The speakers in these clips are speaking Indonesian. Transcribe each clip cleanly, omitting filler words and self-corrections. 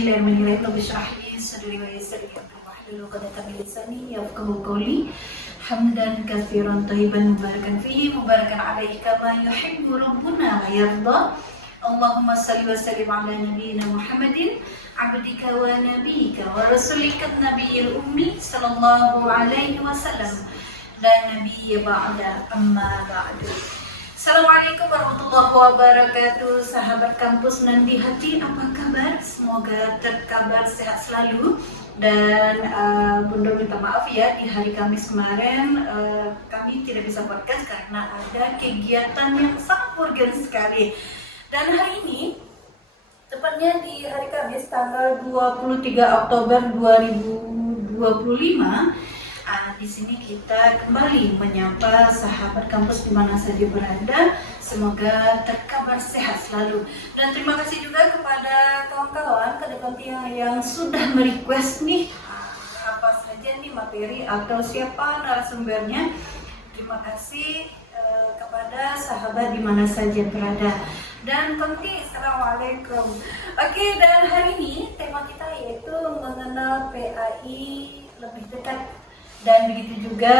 Bismillahirrahmanirrahim. Rabbi shrah li sadri wa yassir li amri wahlul 'uqdatam min lisani yafqahu qawli. Hamdan katsiran thayyiban mubarakan fihi mubarakan alaihi kama yuhibbu rabbuna wa yarda. Allahumma shalli wa sallim ala nabiyyina Muhammadin abdika wa nabiyyika wa rasulika nabiyil ummi sallallahu alaihi wasallam. La nabiyya ba'da amma ba'du. Assalamualaikum warahmatullahi wabarakatuh. Sahabat kampus Nandi Hati, apa kabar? Semoga terkabar sehat selalu. Dan Bunda minta maaf ya, di hari Kamis kemarin kami tidak bisa podcast karena ada kegiatan yang sangat urgen sekali. Dan hari ini, tepatnya di hari Kamis tanggal 23 Oktober 2025, di sini kita kembali menyapa sahabat kampus di mana saja berada. Semoga terkabar sehat selalu. Dan terima kasih juga kepada kawan-kawan yang sudah merequest nih apa saja nih materi atau siapa narasumbernya. Terima kasih kepada sahabat di mana saja berada. Dan konti, assalamualaikum. Oke, dan hari ini tema kita yaitu mengenal PAI lebih dekat. Dan begitu juga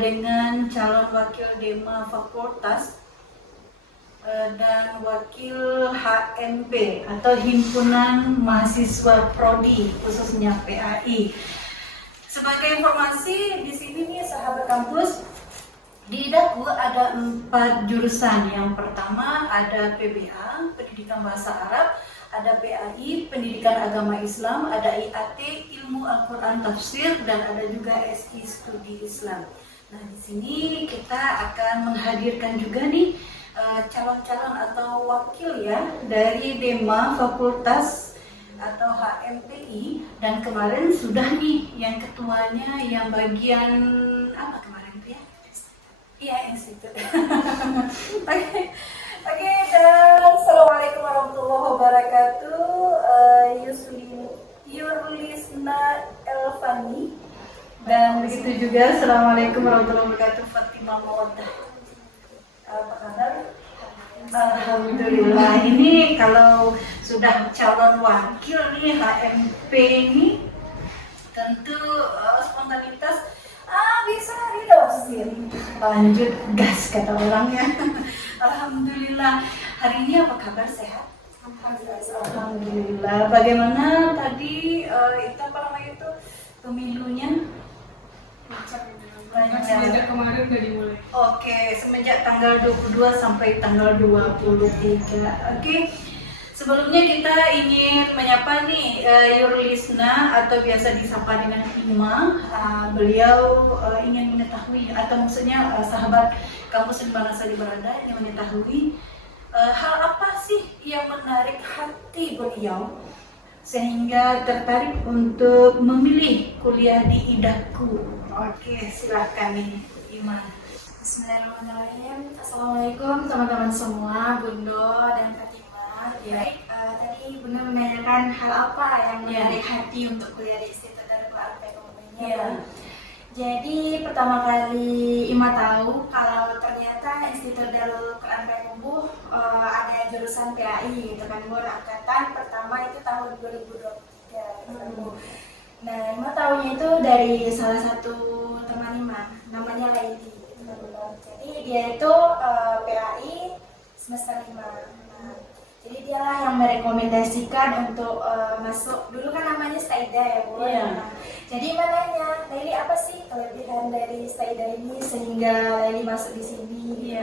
dengan calon wakil Dema Fakultas dan wakil HMP atau Himpunan Mahasiswa Prodi khususnya PAI. Sebagai informasi di sini nih sahabat kampus, di IDAKU ada 4 jurusan. Yang pertama ada PBA, Pendidikan Bahasa Arab, ada PAI, Pendidikan Agama Islam, ada IAT, Ilmu Al-Quran Tafsir, dan ada juga SI Studi Islam. Nah, di sini kita akan menghadirkan juga nih calon-calon atau wakil ya dari Dema Fakultas atau HMPI, dan kemarin sudah nih yang ketuanya yang bagian apa kemarin tuh ya? Iya, institut. Oke, dan assalamualaikum warahmatullahi wabarakatuh. Yurlisna Elfani, dan begitu juga assalamualaikum warahmatullahi wabarakatuh Fatimah Mawaddah. Apa kabar? Alhamdulillah. Ini kalau sudah calon wakil nih HMP ini tentu spontanitas bisa didosin. Lanjut gas kata orangnya. Alhamdulillah. Hari ini apa kabar, sehat? Alhamdulillah. Bagaimana tadi itu apa namanya itu pemilunya? Semenjak kemarin udah dimulai. Oke, semenjak tanggal 22 sampai tanggal 23. Oke. Sebelumnya kita ingin menyapa nih Yurlisna atau biasa disapa dengan Ima. Beliau ingin mengetahui atau maksudnya sahabat kampus di mana saja berada ingin mengetahui hal apa sih yang menarik hati beliau sehingga tertarik untuk memilih kuliah di IDAKU. Oke, silakan nih Ima. Bismillahirrahmanirrahim. Assalamualaikum teman-teman semua, Bundo dan Fatimah. Ya, tadi Bunda menanyakan hal apa yang menarik hati untuk kuliah di Institut Darul Quran PKUM ini. Jadi pertama kali Ima tahu kalau ternyata Institut Darul Quran PKUM ada jurusan PAI gitu kan, angkatan pertama itu tahun 2023. Nah, Ima tahunya itu dari salah satu teman Ima, namanya Lady. Jadi dia itu PAI semester 5. Jadi dialah yang merekomendasikan untuk masuk, dulu kan namanya Staida ya Bu. Nah, jadi mananya, Laili apa sih kelebihan dari Staida ini sehingga Laili masuk di sini?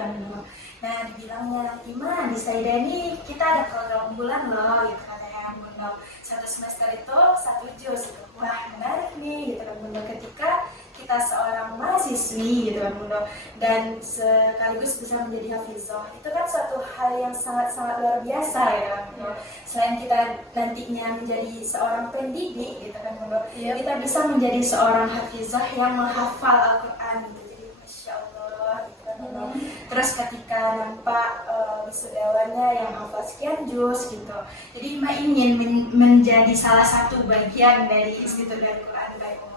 Nah, dibilangnya, Ima di Staida ini kita ada program unggulan loh, gitu katanya Bunda. Satu semester itu 1 juz. Wah, menarik nih, gitu kan Bunda. Ketika kita seorang mahasiswi gitu kan Bunda, dan sekaligus bisa menjadi hafizah, itu kan suatu hal yang sangat-sangat luar biasa ya Bunda. Selain kita nantinya menjadi seorang pendidik gitu kan Bunda, kita bisa menjadi seorang hafizah yang menghafal Al-Quran gitu. Jadi Masya Allah gitu kan Bunda. Terus ketika nampak wisudawannya yang hafal sekian juz gitu, jadi Ima ingin menjadi salah satu bagian dari Institut Darul Quran PKUM.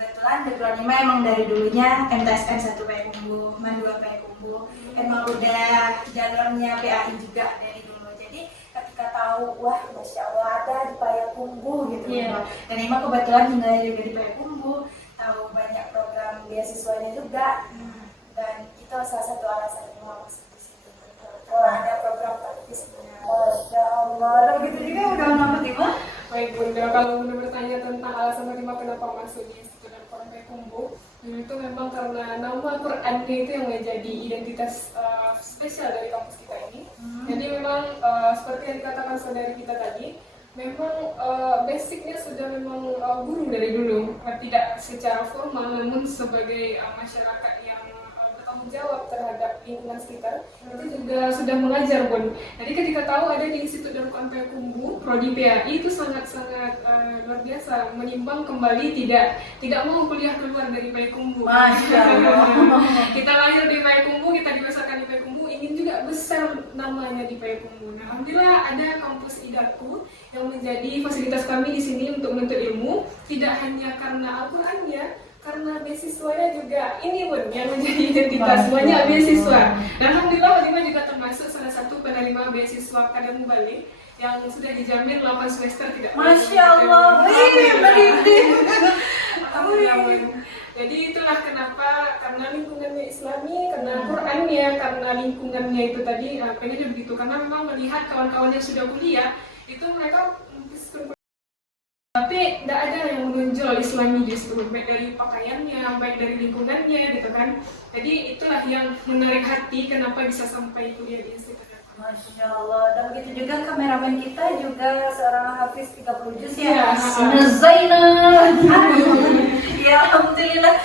Kebetulan background Ima emang dari dulunya MTSN 1 PKUM, MAN 2 PKUM, emang udah jalurnya PAI juga dari dulu. Jadi ketika ketika tahu, wah Masya Allah ada di Payakumbuh gitu. Iya. Dan Ima kebetulan tinggalnya juga di Payakumbuh, tahu banyak program beasiswanya juga. Dan itu salah satu alasan Ima masuk di sini. Kalau ada program praktisnya. Masya Allah. Dan begitu juga udah nama Fatima? Baik Bunda, kalau Bunda bertanya tentang alasan Fatimah kenapa masuk di Institut Al-Quran Payakumbuh, itu memang karena nama Qurannya itu yang menjadi identitas spesial dari kampus kita ini. Jadi memang seperti yang dikatakan saudari kita tadi, memang basicnya sudah memang guru dari dulu, tidak secara formal, namun sebagai masyarakat yang bertanggung jawab terhadap lingkungan sekitar, itu juga sudah mengajar Bun. Jadi ketika tahu ada di Institut Al-Quran Payakumbuh, Prodi PAI itu sangat-sangat luar biasa, menimbang kembali tidak mau kuliah keluar dari Payakumbuh. Masya Allah. Kita lahir di Payakumbuh, kita dibesarkan di Payakumbuh, ingin juga besar namanya di Payakumbuh. Nah, alhamdulillah ada kampus Idaku yang menjadi fasilitas kami di sini untuk menuntut ilmu, tidak hanya karena Al-Qurannya, karena beasiswanya juga ini Bun yang menjadi identitas, banyak beasiswa. Dan alhamdulillah Fatimah juga termasuk salah satu penerima beasiswa Kadang Balik yang sudah dijamin 8 semester tidak. Masya Allah. Wih, merinding. Alhamdulillah Bun. Jadi itulah kenapa, karena lingkungannya Islami, karena Qurannya, karena lingkungannya itu tadi pengennya begitu. Karena memang melihat kawan-kawan yang sudah kuliah itu mereka tapi tidak ada yang menonjol Islami justru, baik dari pakaiannya, baik dari lingkungannya gitu kan. Jadi itulah yang menarik hati kenapa bisa sampai kuliah di Institut. Masya Allah. Dan begitu juga kameramen kita juga seorang hafiz 30 juz Iya. ya. Zainal. Ya alhamdulillah.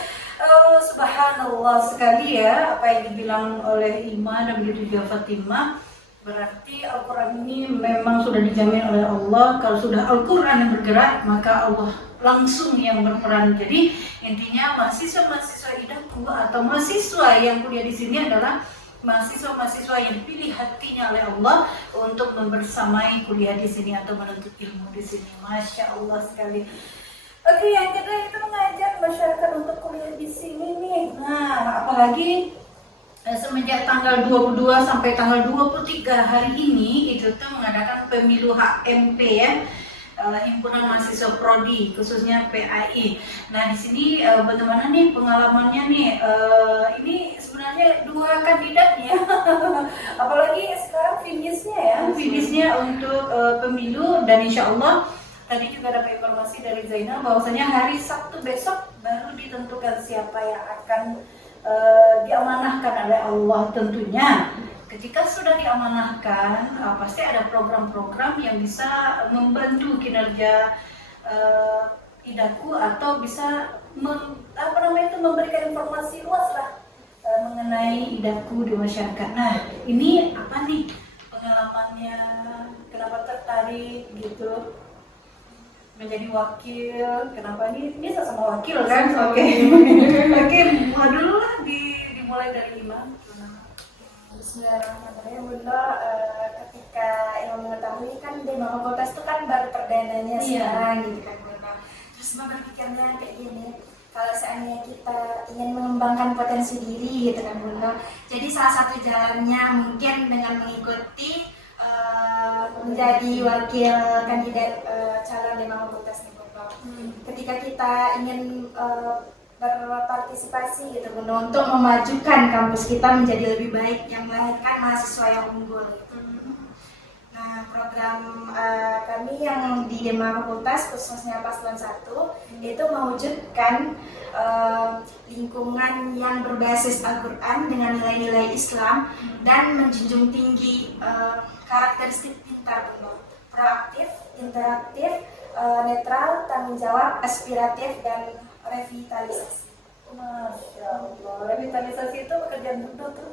Subhanallah sekali ya apa yang dibilang oleh Ima dan begitu juga Fatimah. Berarti Al-Quran ini memang sudah dijamin oleh Allah. Kalau sudah Al-Quran yang bergerak, maka Allah langsung yang berperan. Jadi intinya mahasiswa-mahasiswa Idaku atau mahasiswa yang kuliah di sini adalah mahasiswa-mahasiswa yang dipilih hatinya oleh Allah untuk membersamai kuliah di sini atau menuntut ilmu di sini. Masya Allah sekali. Oke, yang kedua itu mengajak masyarakat untuk kuliah di sini nih. Nah, apalagi semenjak tanggal 22 sampai tanggal 23 hari ini itu tuh mengadakan pemilu HMP ya, Himpunan Mahasiswa Prodi khususnya PAI. Nah di sini bagaimana nih pengalamannya nih? Ini sebenarnya dua kandidatnya, apalagi sekarang finishnya untuk pemilu dan insya Allah tadi juga dapat informasi dari Zainal bahwasanya hari Sabtu besok baru ditentukan siapa yang akan diamanahkan oleh Allah tentunya. Ketika sudah diamanahkan, pasti ada program-program yang bisa membantu kinerja Idaku atau bisa memberikan informasi luas lah mengenai Idaku di masyarakat. Nah, ini apa nih pengalamannya? Kenapa tertarik gitu? Menjadi wakil, kenapa ini bisa sama wakil kan? Oke, dulu lah dimulai dari Ima. Bismillahirrahmanirrahim Bunda. Ketika yang mengetahui kan Dema Fakultas itu kan baru perdananya sekarang gitu kan Bunda. Terus Mbak berpikirnya kayak gini, kalau seandainya kita ingin mengembangkan potensi diri gitu kan Bunda. Jadi salah satu jalannya mungkin dengan mengikuti menjadi wakil kandidat calon Dema Fakultas nih Bunda. Ketika kita ingin berpartisipasi gitu Bunda untuk memajukan kampus kita menjadi lebih baik yang melahirkan mahasiswa yang unggul gitu. Nah, program kami yang di Dema Fakultas khususnya Paslon 1 itu mewujudkan lingkungan yang berbasis Al-Quran dengan nilai-nilai Islam dan menjunjung tinggi karakteristik pintar Bunda. Proaktif, interaktif, netral, tanggung jawab, aspiratif, dan revitalisasi. Masya Allah, revitalisasi itu pekerjaan Bunda tuh.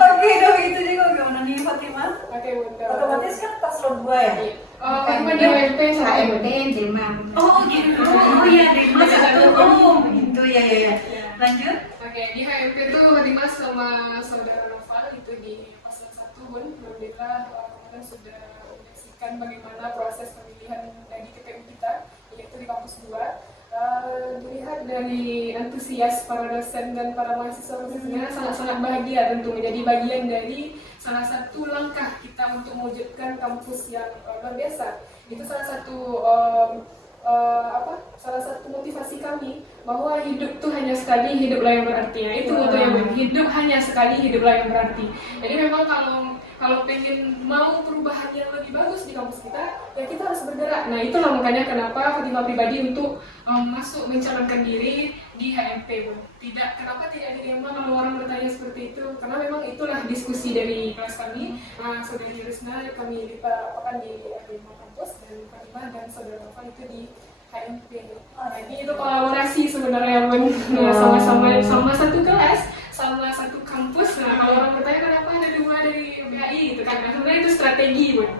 Oke, kalau gitu juga gimana nih Fatimah? Oke Bunda. Otomatis kan paslon 2 ya? Fatimah di HMP HMP Dema. Oh gitu, oh iya Dema satu, oh begitu ya. Lanjut? Oke, di HMP itu Fatimah sama saudara Noval itu di paslon 1 Bun. Alhamdulillah kemarin sudah menyaksikan bagaimana proses pemilihan dari TPU kita, yaitu di kampus 2. Dilihat dari antusias para dosen dan para mahasiswa khususnya sangat-sangat bahagia tentu menjadi bagian dari salah satu langkah kita untuk mewujudkan kampus yang luar biasa. Itu salah satu salah satu motivasi kami bahwa hidup tuh hanya sekali, hiduplah yang berarti. Ya, itu moto yang hidup hanya sekali, hiduplah yang berarti. Jadi memang kalau pengen mau perubahan yang lebih bagus di kampus kita, ya kita harus bergerak. Nah itulah makanya kenapa Fatimah pribadi untuk masuk mencalonkan diri di HMP. Kenapa tidak diterima kalau orang bertanya seperti itu? Karena memang itulah diskusi dari kelas kami. Saudari Rusna kami dipaparkan di kampus, dan Fatimah dan saudara Taufan itu di HMP. Jadi itu kolaborasi sebenarnya, Bun. Sama satu kelas, sama satu kampus. Nah kalau orang bertanya kenapa ada dua dari PAI gitu kan? Nah, sebenarnya itu strategi, Bun.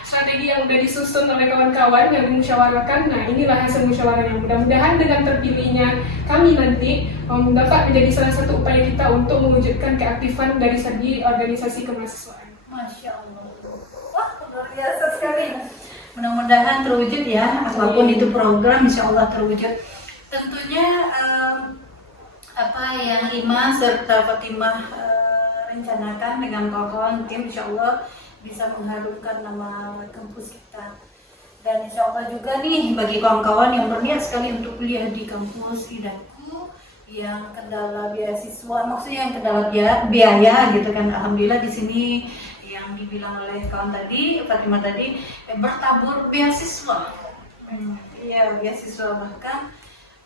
Strategi yang sudah disusun oleh kawan-kawan yang dimusyawarahkan. Nah inilah hasil musyawarahnya. Mudah-mudahan dengan terpilihnya kami nanti dapat menjadi salah satu upaya kita untuk mewujudkan keaktifan dari segi organisasi kemahasiswaan. Masya Allah. Wah, luar biasa sekali. Mudah-mudahan terwujud ya, apapun itu program, insya Allah terwujud. Tentunya apa yang Ima serta Fatimah rencanakan dengan kawan-kawan tim, insya Allah bisa mengharumkan nama kampus kita. Dan insya Allah juga nih bagi kawan-kawan yang berniat sekali untuk kuliah di kampus Idaku yang kendala beasiswa, maksudnya yang kendala biaya gitu kan, alhamdulillah di sini yang dibilang oleh kawan tadi, Fatimah tadi, bertabur beasiswa. Iya, beasiswa bahkan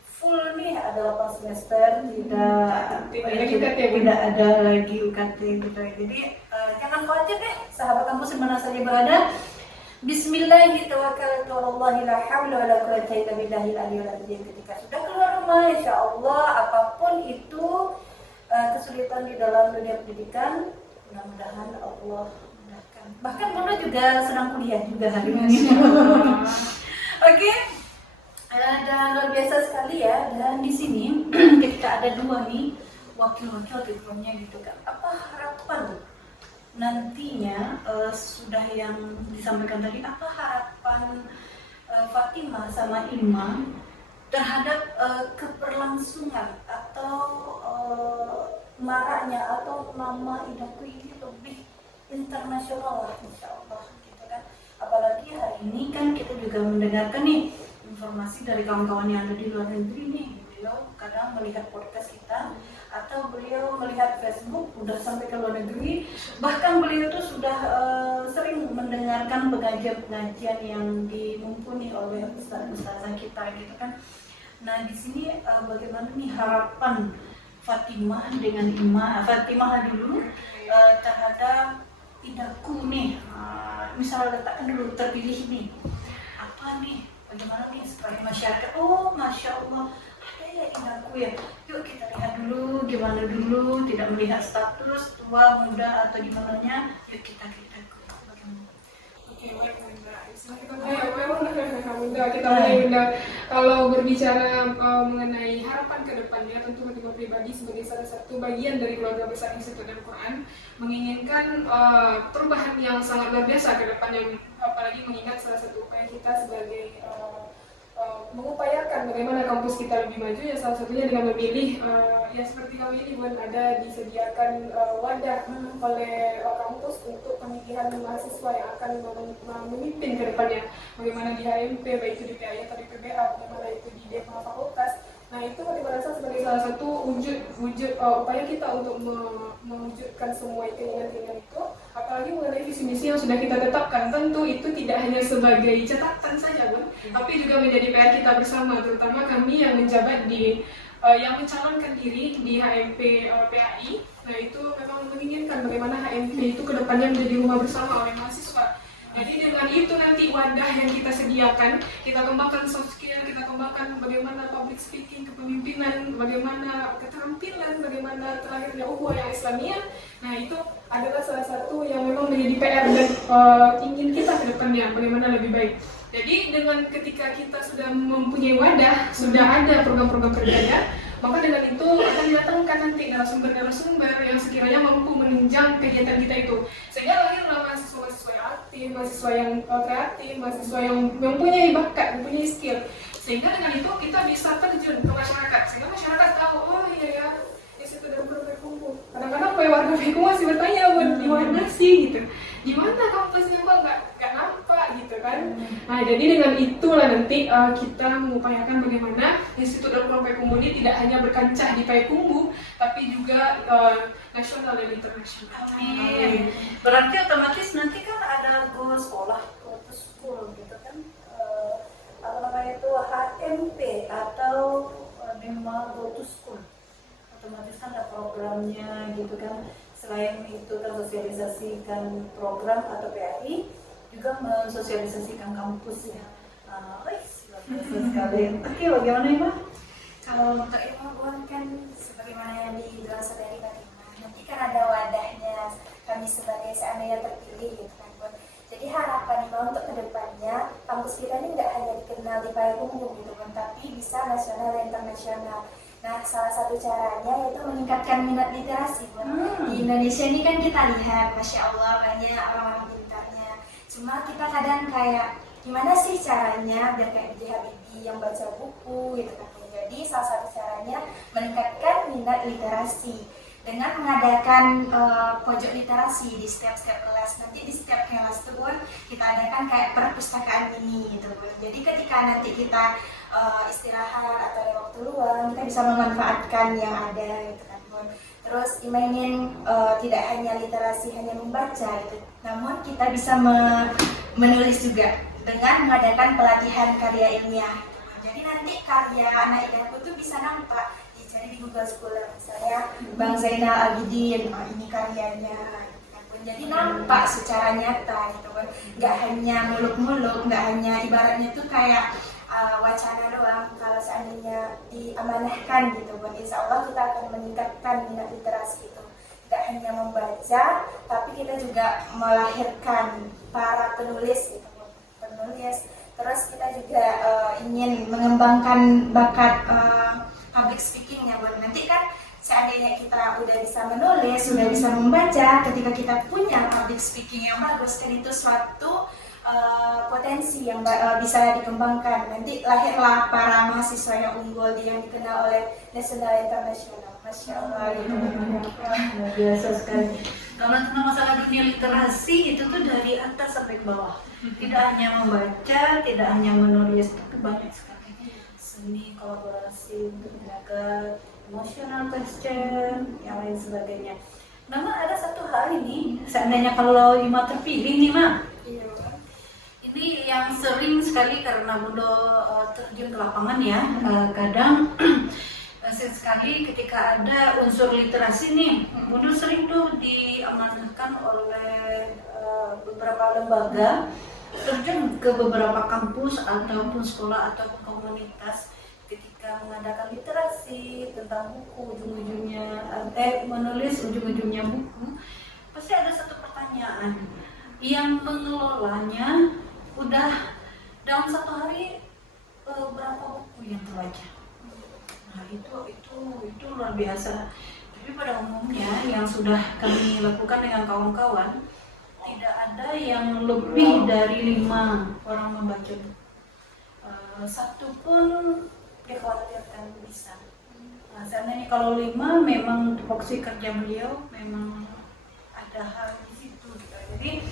full nih, ada 8 semester, tidak ada lagi UKT gitu. Jadi jangan khawatir deh, sahabat kampus dimana saja berada. Bismillahirrahmanirrahim. La haula wala quwwata illa billahil aliyyil azim. Ketika sudah keluar rumah, insya Allah apapun itu kesulitan di dalam dunia pendidikan, mudah-mudahan Allah mudahkan. Bahkan Bunda juga sedang kuliah juga hari ini. Oke. Dan luar biasa sekali ya. Dan di sini ketika ada dua nih wakil-wakil ketuanya gitu kan. Apa harapan nantinya sudah yang disampaikan tadi, apa harapan Fatimah sama Ima terhadap keberlangsungan atau maraknya atau nama Idaku ini lebih internasional lah, insya Allah gitu kan. Apalagi hari ini kan kita juga mendengarkan nih informasi dari kawan-kawan yang ada di luar negeri nih. Beliau kadang melihat podcast kita atau beliau melihat Facebook udah sampai ke luar negeri, bahkan beliau tuh sudah sering mendengarkan pengajian-pengajian yang dimumpuni oleh ustaz-ustazah kita gitu kan. Nah di sini bagaimana nih harapan Fatimah dengan Ima, Fatimah dulu terhadap Idaku nih, misalnya letakkan dulu terpilih nih, apa nih, bagaimana nih supaya masyarakat, oh Masya Allah ada ya Idaku ya, yuk kita lihat dulu gimana dulu, tidak melihat status tua muda atau gimana nya, yuk kita lihat Idaku bagaimana. Oke, baik Bunda. Kita mulai Bunda. Kalau berbicara mengenai harapan ke depannya, tentu Fatimah pribadi sebagai salah satu bagian dari keluarga besar Institut Al-Quran menginginkan perubahan yang sangat luar biasa ke depannya, apalagi mengingat salah satu upaya kita sebagai mengupayakan bagaimana kampus kita lebih maju, ya salah satunya dengan memilih ya seperti kami ini Bun, ada disediakan wadah oleh kampus untuk pemilihan mahasiswa yang akan memimpin ke depannya, bagaimana di HMP, baik itu di PAI atau di PBA, bagaimana itu di Depma Fakultas. Nah itu kami merasa sebagai salah satu wujud upaya kita untuk mewujudkan semua keinginan-keinginan itu, apalagi mengenai visi misi yang sudah kita tetapkan. Tentu itu tidak hanya sebagai catatan saja Bun, tapi juga menjadi PR kita bersama, terutama kami yang menjabat di yang mencalonkan diri di HMP PAI. Nah itu memang menginginkan bagaimana HMP itu kedepannya menjadi rumah bersama oleh mahasiswa. Jadi dengan itu nanti wadah yang kita sediakan, kita kembangkan soft skill, kita kembangkan bagaimana public speaking, kepemimpinan, bagaimana keterampilan, bagaimana terlahirnya ukhuwah yang Islamiyah. Nah itu adalah salah satu yang memang menjadi PR dan ingin kita ke depannya bagaimana lebih baik. Jadi dengan ketika kita sudah mempunyai wadah, sudah ada program-program kerjanya, maka dengan itu akan didatangkan nanti narasumber-narasumber yang sekiranya mampu menunjang kegiatan kita itu, sehingga lahirlah mahasiswa-mahasiswa yang aktif, mahasiswa yang kreatif, mahasiswa yang mempunyai bakat, mempunyai skill, sehingga dengan itu kita bisa terjun ke masyarakat, sehingga masyarakat tahu, oh iya ya, situ dan Pura Payakumbuh. Kadang-kadang warga Payakumbuh masih bertanya, Bun, di mana sih gitu? Di mana kampusnya kok nggak nampak gitu kan? Nah, jadi dengan itulah nanti kita mengupayakan bagaimana Institut dan Pura Payakumbuh ini tidak hanya berkancah di Payakumbuh, tapi juga nasional dan internasional. Amin. Berarti otomatis nanti kan ada go sekolah, go to school gitu kan? Apa namanya itu HMP atau minimal go to school. Otomatis kan ada programnya gitu kan. Selain itu kan sosialisasikan program atau PAI, juga mensosialisasikan kampus ya. Luar biasa sekali. Oke, bagaimana Ima? Kalau untuk ilmu Bun kan sebagaimana yang dijelaskan dari Fatimah, nanti kan ada wadahnya kami sebagai seandainya terpilih gitu kan Bun. Jadi harapan Ima untuk kedepannya kampus kita ini nggak hanya dikenal di Payakumbuh gitu Bun, tapi bisa nasional dan internasional. Nah, salah satu caranya yaitu meningkatkan minat literasi Bun. Di Indonesia ini kan kita lihat, Masya Allah banyak orang-orang pintarnya. Cuma kita kadang kayak gimana sih caranya biar kayak B.J. Habibie yang baca buku gitu kan. Jadi salah satu caranya meningkatkan minat literasi dengan mengadakan pojok literasi di setiap kelas. Nanti di setiap kelas itu Bun, kita adakan kayak perpustakaan ini gitu Bun. Jadi ketika nanti kita istirahat atau ada waktu luang, kita bisa memanfaatkan yang ada gitu kan Bun. Terus Ima ingin tidak hanya literasi, hanya membaca gitu, namun kita bisa menulis juga dengan mengadakan pelatihan karya ilmiah. Jadi nanti karya anak idahku tuh bisa nampak dicari di Google Scholar, misalnya Bang Zainal Abidin, ini karyanya. Jadi nampak secara nyata gitu kan, nggak hanya muluk-muluk, nggak hanya ibaratnya tuh kayak wacana doang. Kalau seandainya diamanahkan gitu kan, insya Allah kita akan meningkatkan minat literasi itu. Tidak hanya membaca, tapi kita juga melahirkan para penulis gitu, penulis. Terus kita juga ingin mengembangkan bakat public speaking ya Bun. Nanti kan seandainya kita udah bisa menulis, sudah bisa membaca, ketika kita punya public speaking yang bagus, kan itu suatu potensi yang bisa dikembangkan. Nanti lahirlah para mahasiswa yang unggul yang dikenal oleh nasional internasional. Masya Allah gitu. Luar biasa sekali. Kalau tentang masalah dunia literasi itu tuh dari atas sampai ke bawah. Tidak hanya membaca, tidak hanya menulis, tapi banyak sekali seni, kolaborasi untuk menjaga emotional question, yang lain sebagainya. Namun ada satu hal ini, seandainya kalau Ima terpilih nih Ma, ini yang sering sekali karena Bundo terjun ke lapangan ya, kadang sering sekali ketika ada unsur literasi nih, Bundo sering tuh diamanahkan oleh beberapa lembaga terjun ke beberapa kampus ataupun sekolah ataupun komunitas ketika mengadakan literasi tentang buku, ujung-ujungnya menulis ujung-ujungnya buku, pasti ada satu pertanyaan yang mengelolanya udah dalam satu hari berapa buku yang terbaca. Nah itu luar biasa. Tapi pada umumnya yang sudah kami lakukan dengan kawan-kawan, tidak ada yang lebih dari 5 orang membaca buku. Satu pun dikhawatirkan bisa. Nah, seandainya kalau 5 memang tupoksi kerja beliau memang ada hal di situ. Jadi,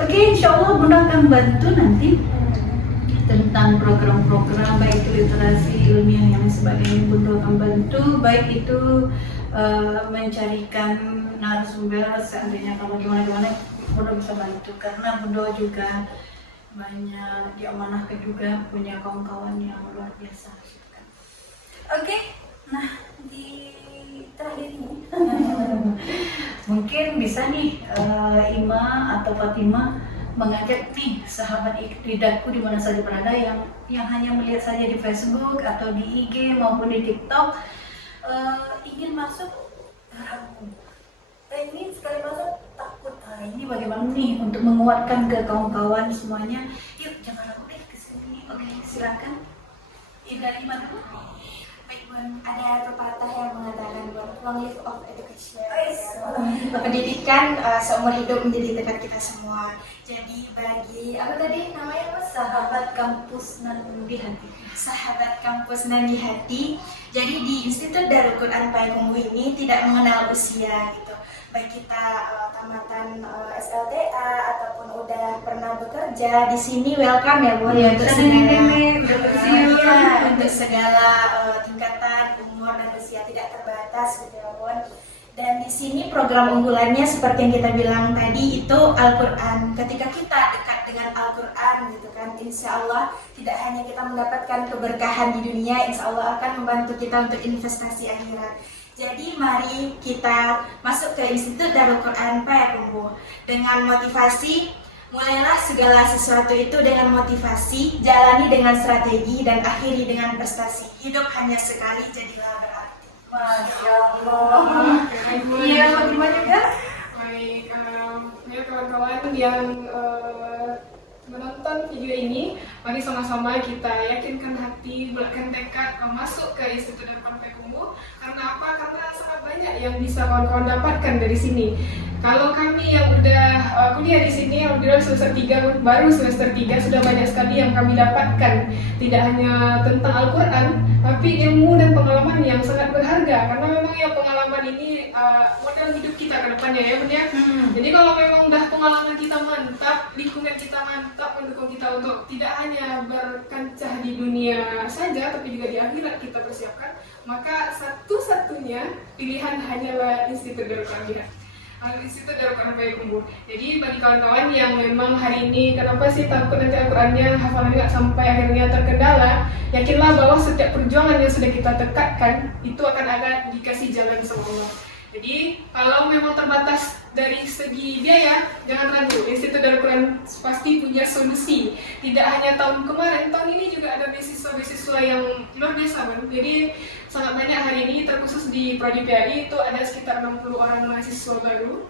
oke, insya Allah Bunda akan bantu nanti tentang program-program baik itu literasi ilmiah yang sebagainya. Bunda akan bantu baik itu mencarikan narasumber seandainya kalau gimana Bunda bisa bantu karena Bunda juga banyak diamanahkan juga punya kawan-kawan yang luar biasa. Oke, nah di terakhir ini mungkin bisa nih Ima atau Fatimah mengajak nih sahabat lidahku di mana saja berada yang hanya melihat saja di Facebook atau di IG maupun di TikTok ingin masuk ragu. Ini sekali masuk takut. Nah, ini bagaimana nih untuk menguatkan ke kawan-kawan semuanya? Yuk jangan ragu deh kesini. Oke, silakan. Dari mana? Baik Bun, ada pepatah yang mengatakan long live of education. Pendidikan seumur hidup menjadi tekad kita semua. Jadi bagi apa tadi namanya Mas? sahabat kampus nan di hati. Sahabat kampus dan di hati. Jadi di Institut Darul Quran Payakumbuh ini tidak mengenal usia gitu. Baik kita tamatan SLTA ataupun udah pernah bekerja di sini welcome ya Bu ya, untuk segala tingkatan umur dan usia tidak terbatas gitu ya Bu. Dan di sini program unggulannya seperti yang kita bilang tadi itu Al-Quran. Ketika kita dekat dengan Al-Quran gitu kan, insya Allah tidak hanya kita mendapatkan keberkahan di dunia, insya Allah akan membantu kita untuk investasi akhirat. Jadi mari kita masuk ke Institut Darul Quran Payakumbuh dengan motivasi. Mulailah segala sesuatu itu dengan motivasi, jalani dengan strategi, dan akhiri dengan prestasi. Hidup hanya sekali, jadilah berarti. Masya Allah. Iya, bagaimana juga? Baik, ya kawan-kawan yang menonton video ini, mari sama-sama kita yakinkan hati, bulatkan tekad masuk ke Institut Darul Quran Payakumbuh. Karena apa? Karena sangat banyak yang bisa kawan-kawan dapatkan dari sini. Kalau kami yang udah kuliah di sini, alhamdulillah semester 3, baru semester 3 sudah banyak sekali yang kami dapatkan. Tidak hanya tentang Al-Quran, tapi ilmu dan pengalaman yang sangat berharga. Karena memang ya pengalaman ini modal hidup kita ke depannya ya Bun ya. Jadi kalau memang udah pengalaman kita mantap, lingkungan kita mantap mendukung kita untuk tidak hanya berkancah di dunia saja, tapi juga di akhirat kita persiapkan, maka satu-satunya pilihan hanyalah Institut Darul Quran. Institut Darul Quran Payakumbuh. Jadi bagi kawan-kawan yang memang hari ini kenapa sih takut nanti Al-Qurannya, hafalannya nggak sampai akhirnya terkendala, yakinlah bahwa setiap perjuangan yang sudah kita tekadkan itu akan ada dikasih jalan sama Allah. Jadi kalau memang terbatas dari segi biaya, jangan ragu, Institut Darul Quran pasti punya solusi. Tidak hanya tahun kemarin, tahun ini juga ada beasiswa-beasiswa yang luar biasa Bang. Jadi sangat banyak hari ini, terkhusus di Prodi PAI itu ada sekitar 60 orang mahasiswa baru.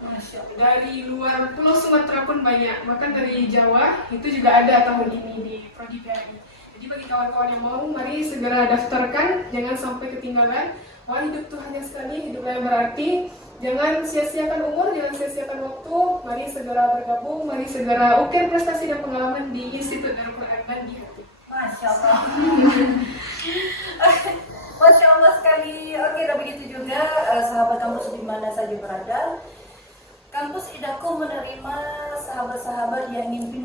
Dari luar Pulau Sumatera pun banyak, bahkan dari Jawa itu juga ada tahun ini di Prodi PAI. Jadi bagi kawan-kawan yang mau, mari segera daftarkan, jangan sampai ketinggalan. Wah, hidup tuh hanya sekali, hiduplah yang berarti. Jangan sia-siakan umur, jangan sia-siakan waktu. Mari segera bergabung, mari segera ukir prestasi dan pengalaman di Institut Darul Quran dan di hati. Masya Allah. Masya Allah sekali. Oke, dan begitu juga sahabat kampus di mana saja berada. Kampus Idaku menerima sahabat-sahabat yang ingin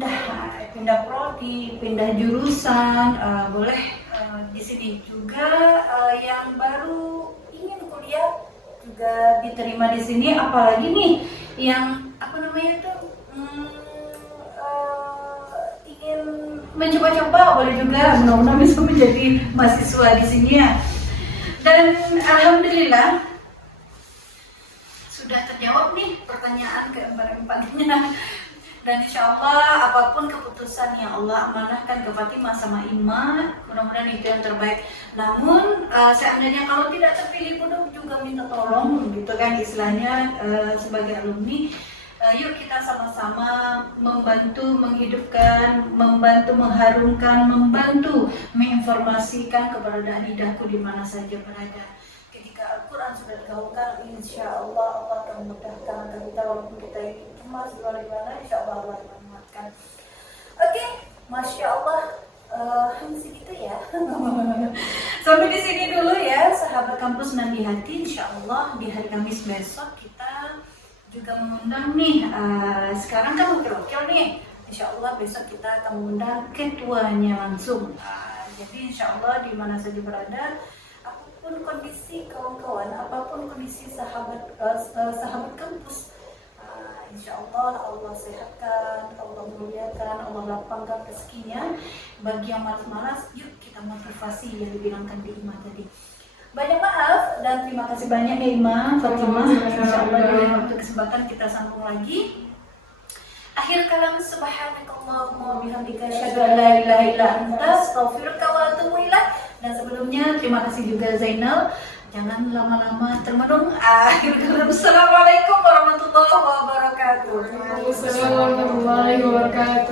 pindah prodi, pindah jurusan, boleh di sini juga yang baru ingin kuliah juga diterima di sini. Apalagi nih yang ingin mencoba-coba, boleh juga mudah-mudahan bisa menjadi mahasiswa di sini ya. Dan alhamdulillah sudah terjawab nih pertanyaan keempat-empatnya. Dan insya Allah apapun keputusan yang Allah amanahkan ke Fatimah sama Ima, mudah-mudahan itu yang terbaik. Namun seandainya kalau tidak terpilih pun juga minta tolong gitu kan istilahnya sebagai alumni. Yuk kita sama-sama membantu menghidupkan, membantu mengharumkan, membantu menginformasikan keberadaan Idaku di mana saja berada. Al-Quran sudah digaungkan, insya Allah Allah akan memudahkan agar kita walaupun kita ini cemas di mana, insya Allah Allah akan menguatkan. Oke, Masya Allah, hanya segitu ya. Sampai di sini dulu ya, sahabat kampus dan di hati. Insya Allah di hari Kamis besok kita juga mengundang nih. Sekarang kan wakil-wakil nih. Insya Allah besok kita akan mengundang ketuanya langsung. Jadi insya Allah di mana saja berada, apapun kondisi kawan-kawan, apapun kondisi sahabat kampus, insya Allah Allah sehatkan, Allah muliakan, Allah lapangkan rezekinya. Bagi yang malas-malas, yuk kita motivasi yang dibilangkan di Ima tadi. Banyak maaf dan terima kasih banyak ya Ima, Fatimah. Insya Allah di waktu kesempatan kita sambung lagi. Akhir kalam, subhanakallahumma wa bihamdika asyhadu an la ilaha illa anta astaghfiruka wa atubu ilaik. Dan sebelumnya terima kasih juga Zainal. Jangan lama-lama termenung. Akhir kalam, assalamualaikum warahmatullahi wabarakatuh. Waalaikumsalam warahmatullahi wabarakatuh.